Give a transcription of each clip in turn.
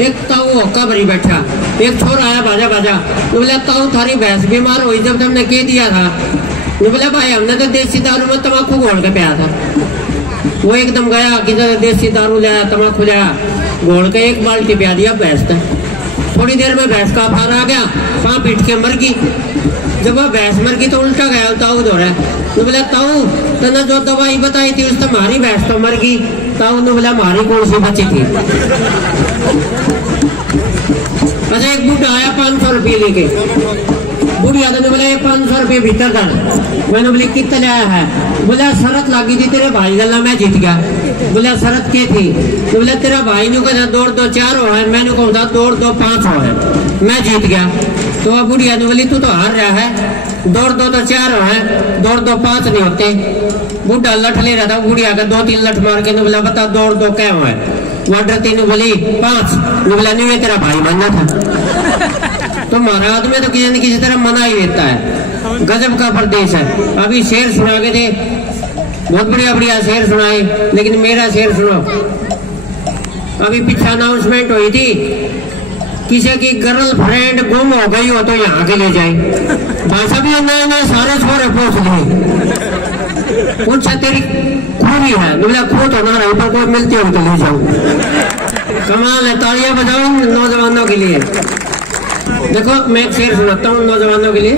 एक ताऊ होका भरी बैठा, एक छोरा आया बाजा बाजा। बोला ताऊ थारी भैंस बीमार हुई जब तुमने कह दिया था। बोला भाई हमने तो देसी दारू में तम्बाकू घोल के पिया था। वो एकदम गया कि देसी दारू लाया, तम्बाकू लाया, घोल के एक बाल्टी पिया दिया भैंस ने। थोड़ी देर में भैंस का फार आ गया, पाँव पीट के मर गई। जब वह भैंस मर गई तो उल्टा गया ताऊ दौड़ा। तो बोला ताऊ तने जो दवाई बताई थी उससे हमारी भैंस तो मर गई। ताऊ ने बोला हमारी कौन सी बची थी। अच्छा एक बूढ़ा आया 500 रुपये लेके। बूढ़ी आदमी ने बोला ये 500 रुपये भीतर डाल। मैंने बोली कितने आया है। बोला शरत लागी थी तेरे भाई गला मैं जीत गया। बोला शरत के थी। तो बोला तेरा भाई ने कहा 2 2 4 हो है, मैंने कहा 2 2 5 हो है, मैं जीत गया। तो वह बुढ़िया ने बोली तू तो हार रहा है, 2 2 तो 4 हो है, 2 2 5 नहीं होते। बूढ़ा लठ ले रहा था, बुढ़िया का 2-3 लठ मार के बोला बता 2 2 क्या हुआ है। वाटर 3 बोली 5। बोला नहीं ये तेरा भाई मानना था। तो महाराज में तो किसी न किसी तरह मना ही देता है। गजब का प्रदेश है। अभी शेर सुना के थे, बहुत बढ़िया बढ़िया शेर सुनाए, लेकिन मेरा शेर सुनो। अभी पीछे अनाउंसमेंट हुई थी किसी की गर्लफ्रेंड गुम हो गई हो तो यहाँ के ले जाए। भाषा भी नए सारे छोरे पूछ लिए, पूछा तेरी खूबी है। बोला खो तो ना रही पर कोई मिलती हो तो ले जाऊं। कमाल है, तालियां बजाओ नौजवानों के लिए। देखो मैं एक शेर सुनाता हूँ नौजवानों के लिए।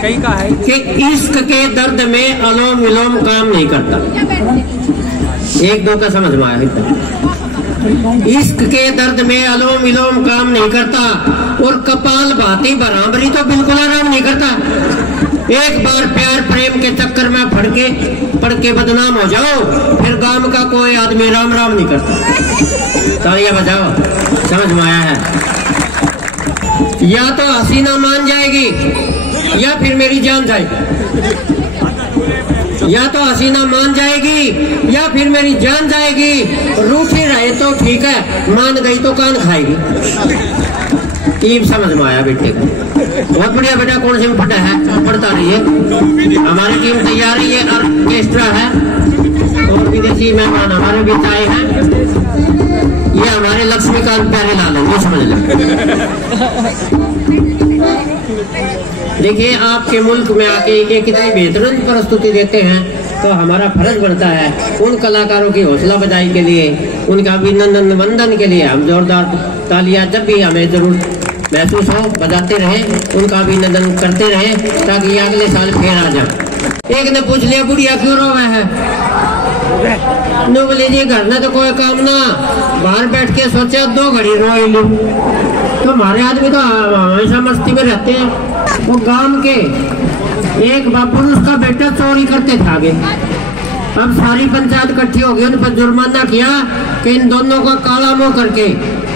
कहीं का है कि इश्क के दर्द में अलोम विलोम काम नहीं करता। 1-2 का समझ में आया। इश्क के दर्द में अलोम विलोम काम नहीं करता, और कपाल भाती बराबरी तो बिल्कुल आराम नहीं करता। एक बार प्यार प्रेम के चक्कर में पड़ के बदनाम हो जाओ, फिर गांव का कोई आदमी राम राम नहीं करता। तालियां बजाओ, समझ में आया है। या तो हसीना मान जाएगी या फिर मेरी जान जाएगी। या तो हसीना मान जाएगी या फिर मेरी जान जाएगी। रूठी रहे तो ठीक है, मान गई तो कान खाएगी। टीम समझ में आया बेटे को। बहुत बढ़िया बेटा, कौन से में फटा है पढ़ता रही है। हमारी टीम तैयार है, ये ऑर्केस्ट्रा है और विदेशी मेहमान हमारे बीच आए हैं। ये हमारे लक्ष्मीकांत प्यारे लाल है, ये समझ लें। देखिए आपके मुल्क में आके ये कितनी बेहतरीन प्रस्तुति देते हैं, तो हमारा फर्ज बनता है उन कलाकारों की हौसला बधाई के लिए, उनका अभिनंदन वंदन के लिए हम जोरदार तालियां जब भी हमें जरूर महसूस हो बजाते रहे, उनका अभिनंदन करते रहे ताकि अगले साल फिर आ जाए। एक ने पूछ लिया बुढ़िया क्यों रो है। नो बोले जी घर में तो कोई काम ना, बाहर बैठ के सोचा 2 घड़ी रो ही लूं। तो हमारे आदमी तो हमेशा मस्ती में रहते हैं। वो गांव के एक पुरुष का बेटा चोरी करते थे आगे। अब सारी पंचायत इकट्ठी हो गई, उन पर जुर्माना किया कि इन दोनों का काला मुंह करके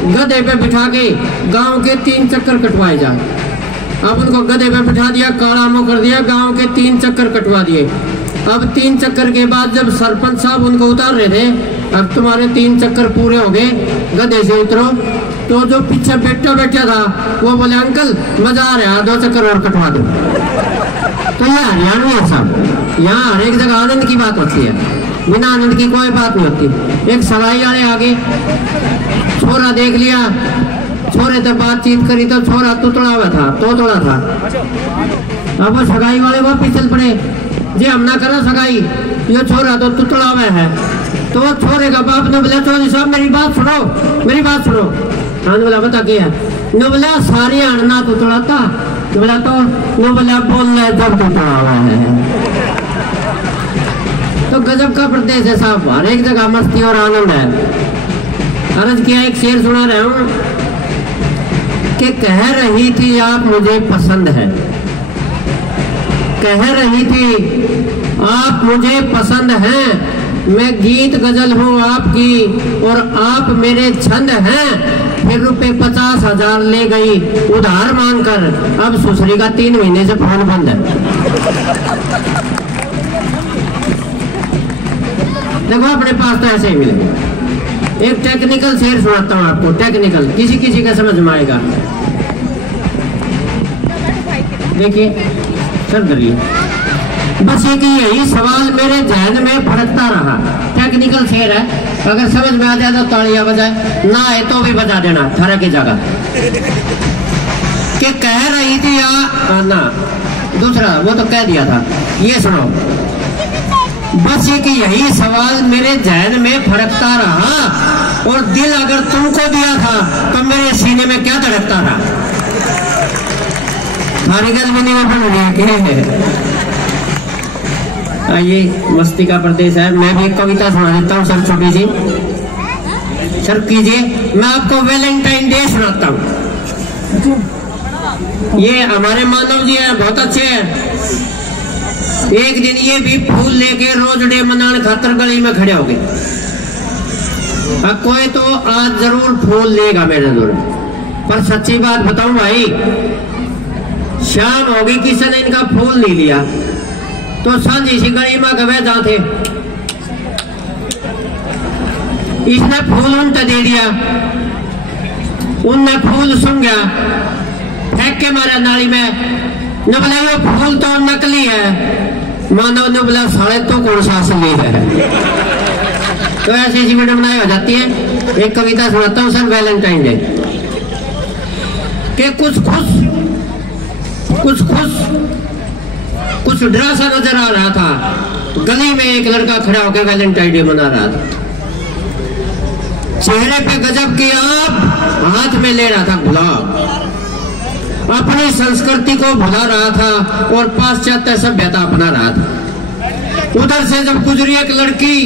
गधे पे बिठा के गांव के 3 चक्कर कटवाए जाए। अब उनको गधे पे बिठा दिया, काला मुंह कर दिया, गांव के 3 चक्कर कटवा दिए। अब 3 चक्कर के बाद जब सरपंच साहब उनको उतार रहे थे, अब तुम्हारे 3 चक्कर पूरे हो गए, गधे से उतरो। तो जो पीछे बेटा बैठा था वो बोले अंकल मजा आ रहा है, 2 चक्कर और कटवा दो। तो ये हरियाणवी है साहब, यहाँ हर एक जगह आनंद की बात होती है, बिना आनंद की कोई बात नहीं होती। एक सगाई वाले आगे छोरा देख लिया, छोरे से बातचीत करी तो छोरा तुतड़ा हुआ था, तोतड़ा था। अब वो सगाई वाले वो पिछल पड़े, जी हम ना करो सगाई, ये छोरा तो तुतड़ा हुआ है। तो वो छोरे का बाप ने बोला चौधरी साहब मेरी बात सुनो, मेरी बात सुनो। हाँ बोला बता क्या है। नो बोला सारी अड़ना तुतड़ा था। बोला तो नो बोला बोल रहे जब तुतड़ा हुआ है। तो गजब का प्रदेश है साहब, हर एक जगह मस्ती और आनंद है। अर्ज किया एक शेर सुना रहा हूँ कि कह रही थी आप मुझे पसंद है, कह रही थी आप मुझे पसंद हैं, मैं गीत गजल हूँ आपकी और आप मेरे छंद हैं। फिर रुपए 50,000 ले गई उधार मांगकर, अब ससुरी का 3 महीने से फोन बंद है। देखो अपने पास तो ऐसे ही मिले। एक टेक्निकल शेर सुनाता हूँ आपको, टेक्निकल किसी किसी का समझ में आएगा। देखिए सर करिए, बस एक यही सवाल मेरे जहन में फड़कता रहा। टेक्निकल शेर है, अगर समझ में आ जाए तो तालियां बजाए, ना आए तो भी बजा देना थारा की जगह। कि कह रही थी या ना दूसरा वो तो कह दिया था। ये सुनो, बस एक यही सवाल मेरे जहन में फड़कता रहा, और दिल अगर तुमको दिया था तो मेरे सीने में क्या धड़कता रहा। हमारी गल भी नहीं बन। आइए, मस्ती का प्रदेश है। मैं भी एक कविता सुना देता हूँ सर, छोटी सी। सर कीजिए, मैं आपको वैलेंटाइन डे सुनाता हूँ। ये हमारे मानव जी हैं, बहुत अच्छे हैं। एक दिन ये भी फूल लेके रोज डे मनाने खातर गली में खड़े हो गए। अब कोई तो आज जरूर फूल लेगा मेरे दूर, पर सच्ची बात बताऊं भाई, शाम होगी किसी ने इनका फूल नहीं लिया तो सांझी सी गली में गवे जाते, इसने फूल उनसे दे दिया, उनने फूल सुन गया, फेंक के मारा नाली में। न बोला वो फूल तो नकली है, मानव ने बोला साले तो कौन सा असली है। तो ऐसी वीडियो बनाई हो जाती है। एक कविता सुनाता हूँ सर, वैलेंटाइन डे के कुछ डरा सा नजर आ रहा था। गली में एक लड़का खड़ा होकर वैलेंटाइन डे मना रहा था। चेहरे पे गजब की आग, हाथ में ले रहा था गुलाब, अपनी संस्कृति को भुला रहा था और पाश्चात्य सभ्यता अपना रहा था। उधर से जब गुजरी एक लड़की,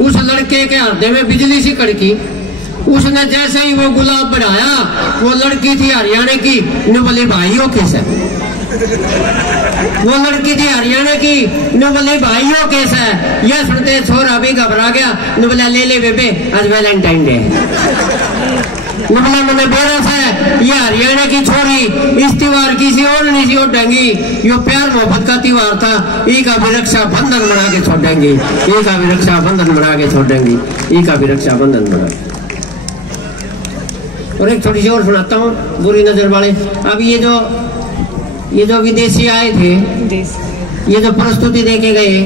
उस लड़के के हृदय में बिजली सी कड़की। उसने जैसे ही वो गुलाब बढ़ाया, वो लड़की थी हरियाणा की, ने बोले भाइयों कैसे। वो लड़की थी हरियाणा की, ने बोले भाइयों कैसे। यह सुनते छोरा भी घबरा गया, ने बोला ले ले बेबे आज वैलेंटाइन डे। बोला मैंने बेरस है, ये हरियाणा की छोरी इस त्योहार किसी और नहीं सी उठेंगी, यो प्यार मोहब्बत का त्योहार था, एक भी रक्षा बंधन बना के छोड़ेंगी, एक भी रक्षा बंधन बना के छोड़ेंगी, एक भी रक्षा बंधन बना। और एक छोटी सी और सुनाता हूँ, बुरी नजर वाले। अब ये जो विदेशी आए थे, ये जो प्रस्तुति देके गए,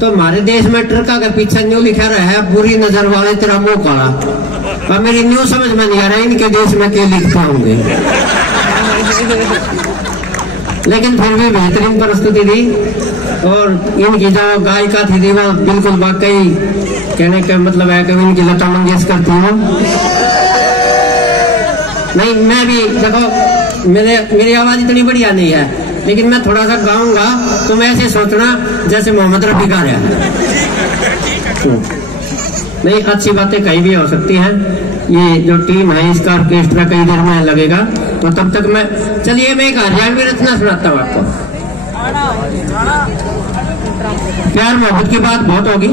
तो हमारे देश में ट्रका के पीछे न्यू लिखा रहा है बुरी नजर वाले तेरा मुंह काला। अब मेरी न्यू समझ में नहीं आ रहा है इनके देश में क्या लिखते होंगे। लेकिन फिर भी बेहतरीन प्रस्तुति दी, और इनकी जो गायिका थी वो बिल्कुल वाकई कहने का मतलब है कि इनकी लता मंगेशकर थी वो। नहीं, मैं भी देखो मेरी आवाज इतनी बढ़िया नहीं है, लेकिन मैं थोड़ा सा गाऊंगा तो मैं ऐसे सोचना जैसे मोहम्मद रफी गा रहा है। नहीं, अच्छी बातें कहीं भी हो सकती हैं। ये जो टीम है इसका ऑर्केस्ट्रा कई देर में लगेगा, तो तब तक मैं चलिए मैं एक हरियाणवी रचना सुनाता हूँ आपको। प्यार मोहब्बत की बात बहुत होगी।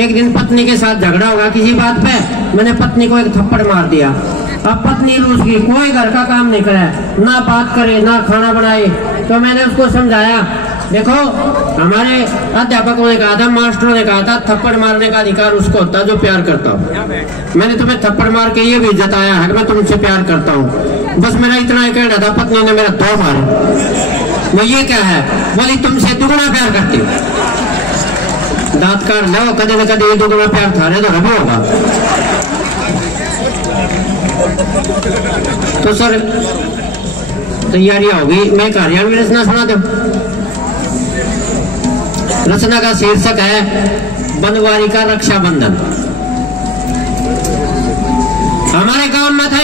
एक दिन पत्नी के साथ झगड़ा होगा किसी बात पे, मैंने पत्नी को एक थप्पड़ मार दिया। अब पत्नी रूस की, कोई घर का काम नहीं करे, ना बात करे ना खाना बनाए। तो मैंने उसको समझाया, देखो हमारे अध्यापकों ने कहा था, मास्टरों ने कहा था, थप्पड़ मारने का अधिकार उसको होता है जो प्यार करता हो। मैंने तुम्हें थप्पड़ मार के ये भी जताया है कि मैं तुमसे प्यार करता हूँ, बस मेरा इतना ही कहना था। पत्नी ने मेरा दो मारे। वो ये क्या है, बोली तुमसे दुगना प्यार करती हूँ। दांत काट लो, कदे न कदे दुगना प्यार था तो रबी होगा। तो सर तैयारी होगी, मैं एक हरियाणवी रचना सुना दूं। रचना का शीर्षक है बनवारी का रक्षाबंधन। हमारे गांव में था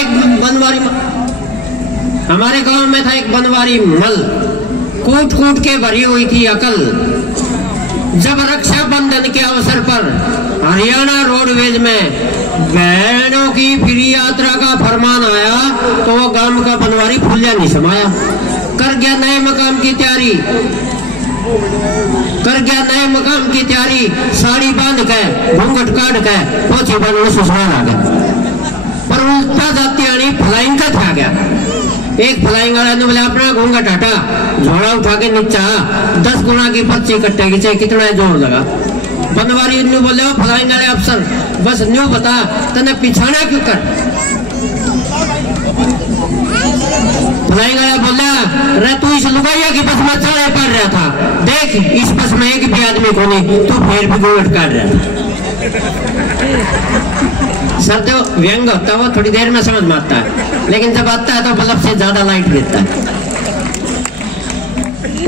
एक बनवारी मल, कूट कूट के भरी हुई थी अकल। जब रक्षाबंधन के अवसर पर हरियाणा रोडवेज में बहनों की फ्री यात्रा का फरमान आया, तो वो गांव का बनवारी फूलिया नहीं समाया। कर गया नए मकाम की तैयारी, साड़ी बांध के घूंघट काट के पोछी बनने ससुराल आ गया। पर उल्टा जाती आनी फ्लाइंग का था गया। एक फ्लाइंग वाला ने बोला अपना घूंघट हटा, झोड़ा उठा के नीचा 10 गुना की पर्ची कटेगी, चाहे कितना जोर लगा। बनवारी न्यू बोले, फ्लाइंग वाले अफसर बस न्यू बता तने पिछाना क्यों कर। फ्लाइंग वाला बोला, रे तू इस लुगाइया की बस में चढ़े पड़ रहा था, देख इस बस में एक भी आदमी को नहीं, तू फिर भी घूंघट काट रहा था। सर जो व्यंग होता है वो थोड़ी देर में समझ में आता है, लेकिन जब आता है तो बल्ब से ज्यादा लाइट देता है।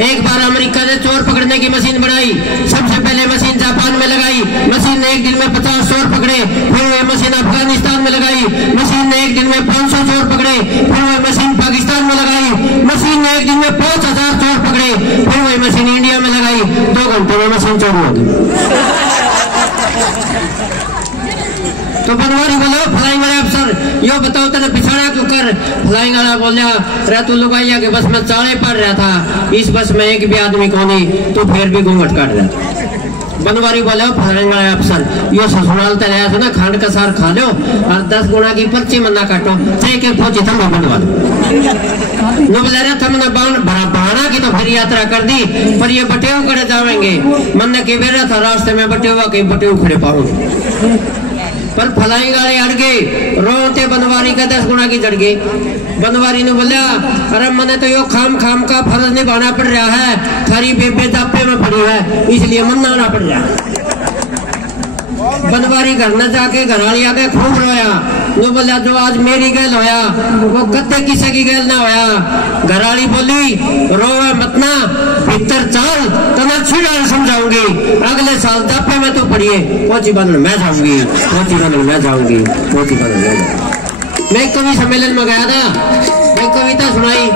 एक बार अमेरिका ने चोर पकड़ने की मशीन बनाई। सबसे पहले मशीन जापान में लगाई। मशीन ने एक दिन में 50 चोर पकड़े। फिर वह मशीन अफगानिस्तान में लगाई। मशीन ने एक दिन में 500 चोर पकड़े। फिर वह मशीन पाकिस्तान में लगाई। मशीन ने एक दिन में 5000 चोर पकड़े। फिर वह मशीन इंडिया में लगाई। 2 घंटे में मशीन चोर हो गई। तो बनवारी बोलो फ्लाइंग वाले अफसर यो बताओ तेरे पिछाड़ा क्यों कर। फ्लाइंग वाला बोलिया रे तू लुगाइया के बस में चाले पड़ रहा था, इस बस में एक भी आदमी को नहीं, तो फिर भी घूंघट काट रहा था। बनवारी बोले फ्लाइंग वाले अफसर यो ससुराल तय तो ना खांड का सार खा लो और 10 गुना की पर्ची मना काटो चाहे के पहुंची थम बनवा नो बोले रहे थम भाड़ा की तो फिर यात्रा कर दी, पर ये बटेव करे जाएंगे मन ने के बेरा था रास्ते में बटेवा के बटेव खड़े पाऊंगे। पर फलाई गाड़े अड़ गए। रोते बनवारी का 10 गुना की जड़ गई। बनवारी ने बोला अरे मने तो यो खाम खाम का फर्ज निभाना पड़ रहा है, थारी बेबे दापे में पड़ी है इसलिए मनाना पड़ रहा है। बनवारी घर न जाके घराली आके खूब रोया। नो बोला जो आज मेरी गैल होया वो कद्दे किसी की गैल ना होया। घराली बोली रोवे मत ना, भीतर चाल तना छिड़ा समझाऊंगी, अगले साल दापे में तो पढ़िए पोची बदल मैं जाऊंगी, पोची बदल मैं जाऊंगी, पोची बदल मैं जाऊंगी। मैं कवि सम्मेलन में गया था, मैं कविता सुनाई।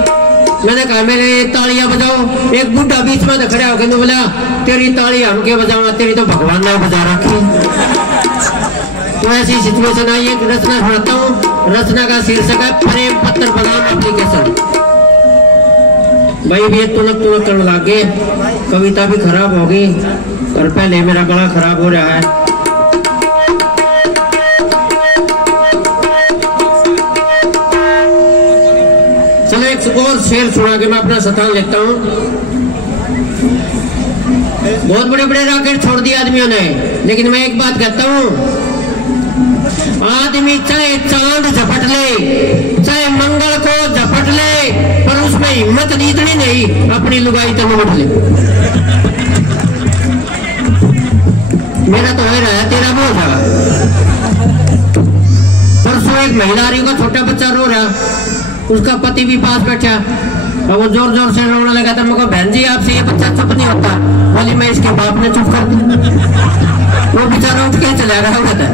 मैंने कहा मेरे तालियां बजाओ। एक बुढ़ा बीच में खड़ा होकर बोला तेरी ताली हम के बजाऊंगा, तेरी तो भगवान ने बजा रखी। तो ऐसी सिचुएशन आई। एक रचना सुनाता हूँ। रचना का शीर्षक है प्रेम पत्र बनाम एप्लीकेशन। भाई भी तुनक तुनक करने लगे, कविता भी खराब हो गई और पहले मेरा गला खराब हो रहा है। चलो एक और शेर सुना के मैं अपना स्थान लेता हूँ। बहुत बड़े बड़े रॉकेट छोड़ दिए आदमियों ने, लेकिन मैं एक बात कहता हूँ, आदमी चाहे चांद झपट ले, चाहे मंगल को झपट ले, पर उसमें हिम्मत इतनी नहीं अपनी लुगाई तक निपट ले। मेरा तो है रहा, तेरा वो था। परसों एक महिला रही को छोटा बच्चा रो रहा, उसका पति भी पास बैठा और वो जोर जोर से रोने लगा था। मुझको बहन जी आपसे ये बच्चा चुप नहीं होता। बोली मैं इसके बाप ने चुप कर दिया। वो बेचारा उठ के चला गया होता।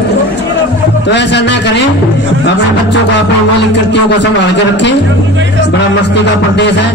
तो ऐसा ना करें, अपने बच्चों को अपनी मौलिक कृतियों को संभाल के रखें। बड़ा मस्ती का प्रदेश है।